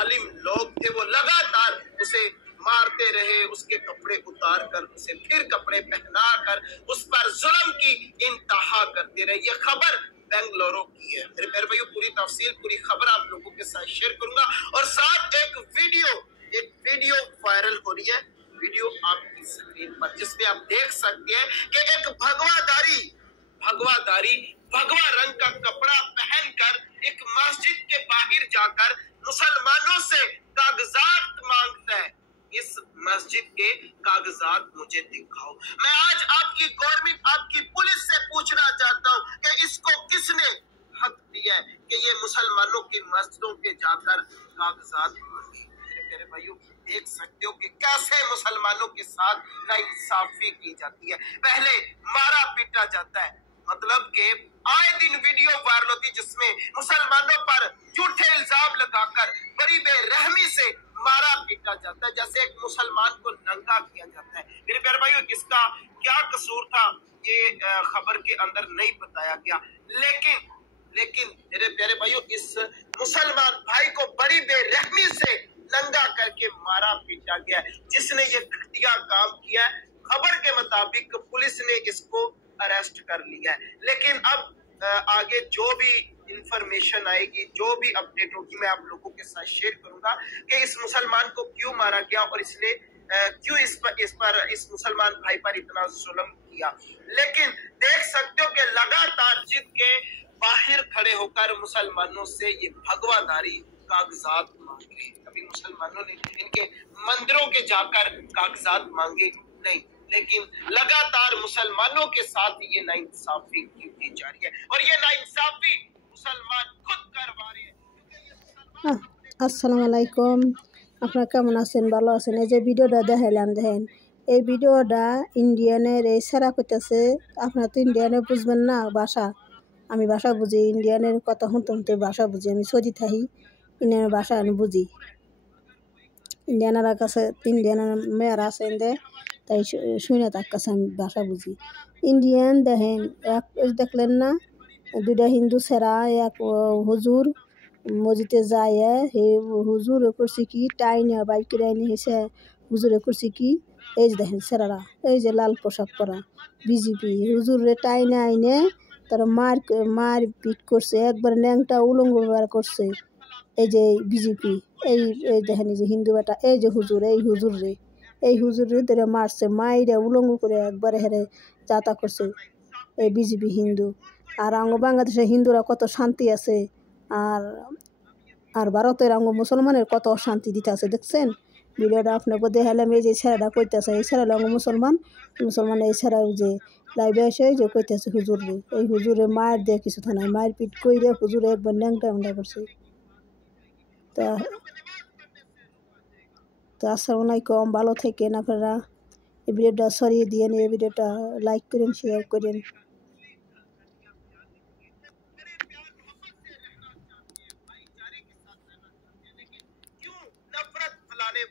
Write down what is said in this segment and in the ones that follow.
जालिम लोग थे वो लगातार उसे मारते रहे, उसके कपड़े उतार कर उसे फिर कपड़े पहना कर उस पर जुल्म की इंतहा करते रहे। ये खबर बेंगलुरु की है। मेरे प्यारे भाइयों, पूरी तफसील, पूरी खबर आप लोगों के साथ शेयर करूंगा और साथ एक वीडियो वायरल हो रही है, वीडियो आपकी स्क्रीन पर, जिसमें आप देख सकते हैं कि एक भगवा रंग का कपड़ा पहनकर एक मस्जिद के बाहर जाकर मुसलमानों से कागजात मांगता है। इस मस्जिद के कागजात मुझे दिखाओ। मैं आज आपकी गवर्नमेंट, आपकी पुलिस से पूछना चाहता हूँ कि इसको किसने हक दिया है कि ये मुसलमानों की मस्जिदों के जाकर कागजात मांगे। मेरे भाइयों, देख सकते हो कि कैसे मुसलमानों के साथ नाइंसाफी की जाती है। पहले मारा पीटा जाता है, मतलब कि आए दिन वीडियो वायरल होती है जिसमें मुसलमानों पर झूठे इल्जाम लगाकर बड़ी बेरहमी से मारा पीटा जाता है, जैसे एक मुसलमान को नंगा किया जाता है। मेरे प्यारे भाइयों, किसका क्या कसूर था ये खबर के अंदर नहीं बताया गया, लेकिन मेरे प्यारे भाइयों, इस मुसलमान भाई को बड़ी बेरहमी से नंगा करके मारा पीटा गया। जिसने ये घटिया काम किया है, खबर के मुताबिक पुलिस ने इसको अरेस्ट कर लिया है। लेकिन अब आगे जो भी इंफॉर्मेशन आएगी, जो भी अपडेट होगी, मैं आप लोगों के साथ शेयर करूंगा कि इस मुसलमान को क्यों मारा गया और इसने क्यों इस मुसलमान भाई पर इतना जुल्म किया। लेकिन देख सकते हो कि लगातार जिद के बाहर खड़े होकर मुसलमानों से ये भगवाधारी कागजात मांगे। कभी मुसलमानों ने इनके मंदिरों के जाकर कागजात मांगे नहीं, लेकिन लगातार मुसलमानों के साथ ये नाइंसाफी की जा रही है और ये नाइंसाफी मुसलमान खुद करवा रहे हैं। আসসালামু আলাইকুম, আপনারা কেমন আছেন? ভালো আছেন? এই যে ভিডিওটা দেখাইলাম, দেখেন এই ভিডিওটা ইন্ডিয়ানের এই সেরা কইতেছে। আপনারা তো ইন্ডিয়ানে বুঝবেন না ভাষা, আমি ভাষা বুঝি, ইন্ডিয়ানের কথা শুনতে ভাষা বুঝি। আমি সৌদি থাকি, ইন্ডিয়ানের ভাষা আমি বুঝি। ইন্ডিয়ানার কাছে ইন্ডিয়ানের মেয়েরা আছেন দে, তাই শুনে তার কাছে আমি ভাষা বুঝি। ইন্ডিয়ান দেখেন, এক দেখলেন না, দুইটা হিন্দু সেরা, এক হুজুর মসজিদে যায়, হে হুজুর করছে কি টাইনে বাইক রাইনে হেসে হুজুরে করছে কি, এই যে দেখেন সেরারা, এই যে লাল পোশাক পরা বিজেপি হুজুরে টাইনে আইনে তারা মার পিট করছে, একবার ন্যাংটা উলঙ্গ ব্যবহার করছে। এই যে বিজেপি, এই দেখেন এই যে হিন্দু বেটা, এই যে হুজুর, এই হুজুরে ধরে মারছে, মাইরে উলঙ্গ করে একবারে হেরে যাতা করছে এই বিজেপি হিন্দু। আর আঙ্গ বাংলাদেশের হিন্দুরা কত শান্তি আছে, আর ভারতের আঙ্গ মুসলমানের কত অশান্তি দিতে আছে। দেখছেন ভিডিওটা আপনাকে দেখালাম। এই যে ছেলেটা কইতেছে, এই ছেলেটা আঙ্গ মুসলমান, এই ছেলে যে লাইভে এসে যে কইতেছে হুজুরে, এই হুজুরে মায়ের দিয়ে কিছু থানায় মায়ের পিট কইরে হুজুরে একবার ন্যাংটা করছে। তো আসসালামু আলাইকুম, ভালো থাকেন আপনারা। এই ভিডিওটা ছড়িয়ে দিয়েন, এই ভিডিওটা লাইক করেন, শেয়ার করেন।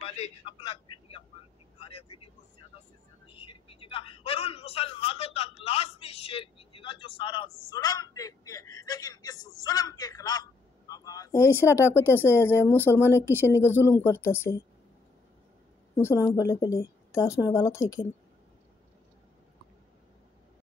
वाले अपना घटियापन दिखा रहे हैं। वीडियो को ज्यादा से ज्यादा शेयर कीजिएगा और उन मुसलमानों तक लाजमी शेयर कीजिएगा जो सारा जुल्म देखते हैं, लेकिन इस जुल्म के खिलाफ এই ছেলেটা কইতেছে যে মুসলমানের কিসের নিকে জুলুম করতেছে, মুসলমান ফেলে তা আপনারা ভালো থাকেন।